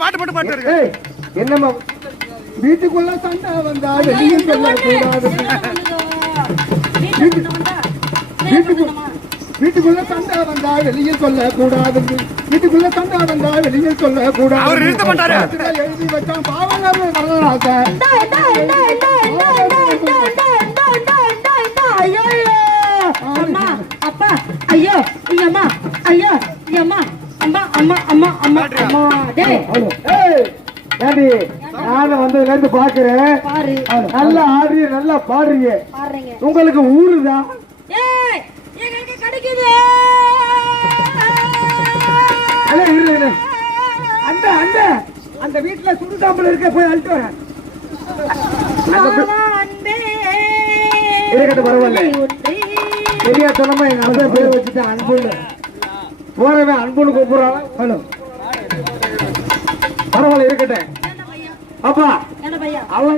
பாட்டு பாட்டு பாட்டு இருக்கு என்னம்மா வீட்டுக்குள்ள சண்டை வந்தா வெளியே சொல்லக்கூடாது வீட்டுக்கு வீட்டுக்குள்ள சண்டை வந்தா வெளியே சொல்லக்கூடாது வீட்டுக்குள்ள சண்டை வந்தா வெளியே சொல்லக்கூடாது எழுதி வச்சான். பாவம் வரலாக்க ஐயோ அம்மா ஐயோ அம்மா அம்மா அம்மா அம்மா அம்மா அம்மா டேய் ஏய் ஏண்டி நானும் வந்ததுல இருந்து பாக்குறேன் பாரு. நல்லா ஆடுறீங்க நல்லா பாடுறீங்க உங்களுக்கு ஊருதான் கிடைக்குது. அந்த அந்த அந்த வீட்டுல சுடுதாம்பல் இருக்க போய் அழிட்டு வரேன். இருக்கட்டும், பரவாயில்ல. தெரியாதனமா எங்க அண்ணன் பேர் வச்சுட்டு அன்புன்னு. போறவன் அன்புன்னு கூப்பிடுறான் ஹலோ. பரவாயில்ல பையன் அப்பா அவன்